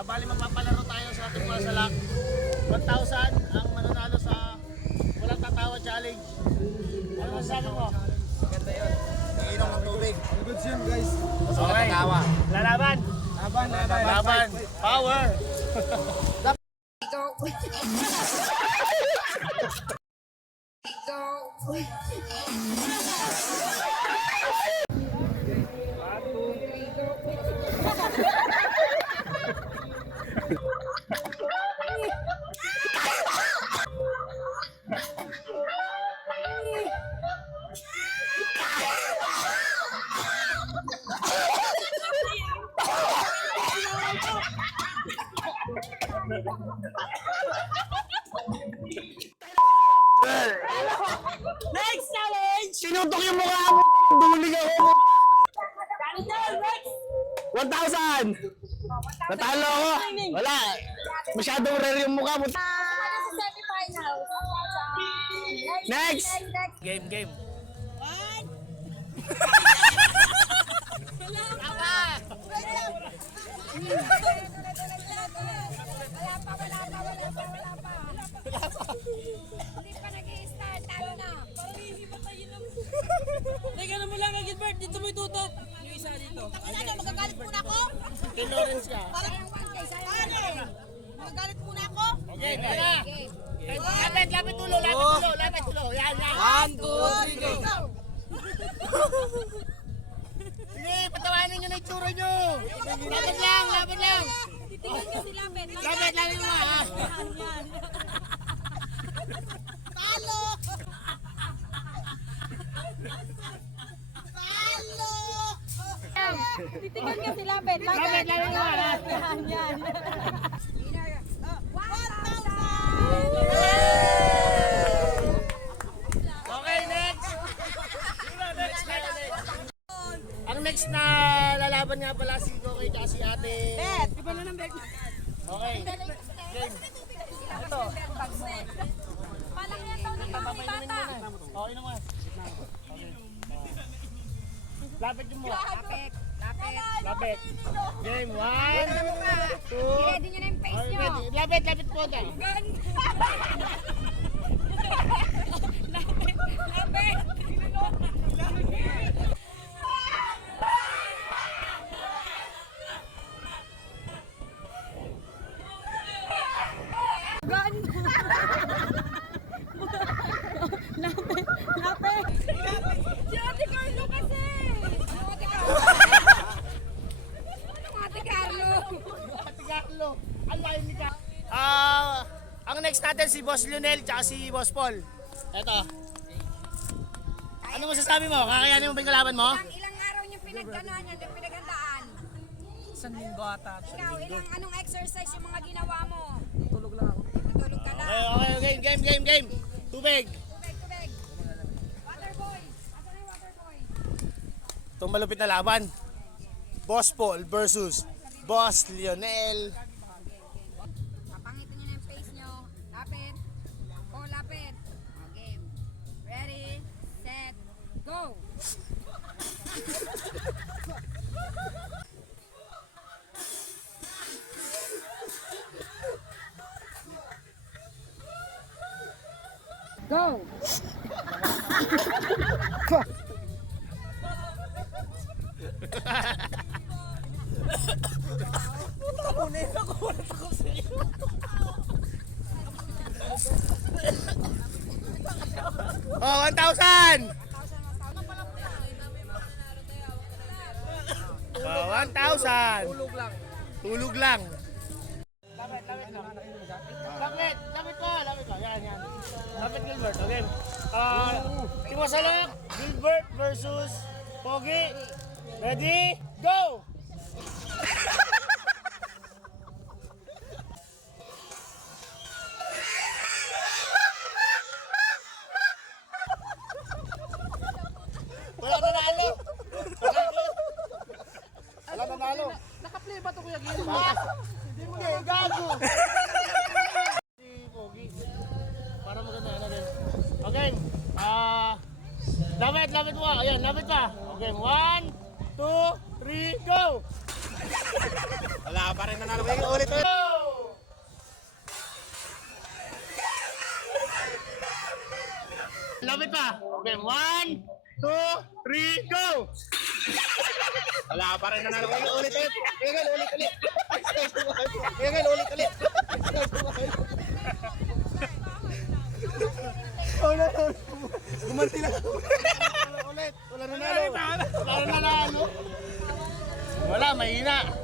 Bali magpapalaro tayo sa ating mga salak. 1,000 ang mananalo sa walang tatawa challenge. Ano masasabi mo? Maganda yun. Iinom ng tubig. Good yun guys. Okay. Lalaban. Laban. Power. Next challenge! Sinutok yung mukha mo. Duling ako. 1,000! Natalo ako. Wala. Masyadong rare yung mukha mo. Next! Game. Hindi pa nag-i-start, talo na. Teka na mo lang, Gilbert. Dito mo itutok. Yung isa dito. Ano, magagalit muna ako? Kay Lawrence ka. Parang 1K, sayang. Magagalit muna ako? Okay, tara. Lapit tulo. Yan. 1, 2, 3, go! Sige, patawanin nyo na yung tsura nyo. Laban lang. Titignan ka sila, Ben. Lapit mo ha. Talo! Talo! Titignan ka sila, Ben. Lapit mo ha. Yan. 1,000! Okay, next. Ang next na lalaban nga pala si Kokoy at si Ate. Iba na ng bag. Okay. Game. Ito. Malaki yan daw ng mga bata. Okay naman. Lapit yung mo. Lapit. Game. 1, 2. Ready nyo na yung face nyo. Lapit po ka. Lapit! Si Ate Carlo kasi! Ate Carlo! Ate Carlo. Ang layo ni ka. Ang next natin si Boss Lionel tsaka si Boss Paul. Eto. Ano masasabi mo? Kakayanin mo ba yung kalaban mo? Ilang araw yung pinagdanahan yan, yung pinaghandaan? Isang linggo ata. Ikaw, anong exercise yung mga ginawa mo? Tulog lang ako. Natulog ka lang? Okay. Game. Tubig. Tubig! Water boy! Asan yung water boy? Itong malupit na laban. Boss Paul versus Boss Lionel. Papangitin nyo na yung face nyo. Lapit. Lapit. Okay. Ready, set, go! Go! Oh, 1,000! 1,000! Tulog lang. Lapit ko. Yan. Lapit Gilbert. Okay. Tiwasalak, Gilbert versus Pogi. Ready? Go! Wala nanalo. Naka-play ba ito, Kuya Gil? Hindi, gago. Si Pogi. Para maganda na din. Okay. Lapit mo. Ayan, lapit pa. Okay, 1, 2, 3, go! Wala pa rin nanalo. Ulit. Lapit pa. Okay, 1, 2, 3, go! Wala pa rin nanalo. Ulit. Ulit. Ulit. Gumanti lang. Ulit. Wala nanalo. Wala nanalo. Wala, mahina.